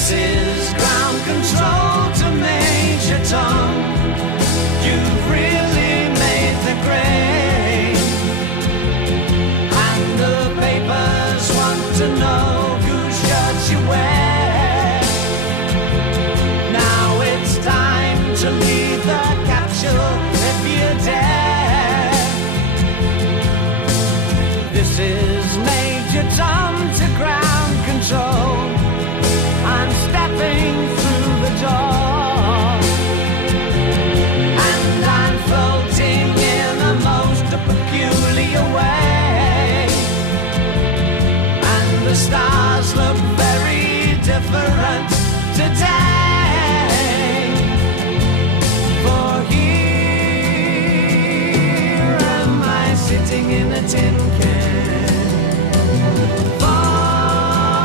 This is ground control to Major Tom. You've really made the grade, and the papers want to know whose shirt you wear. Now it's time to leave the capsule if you dare. This is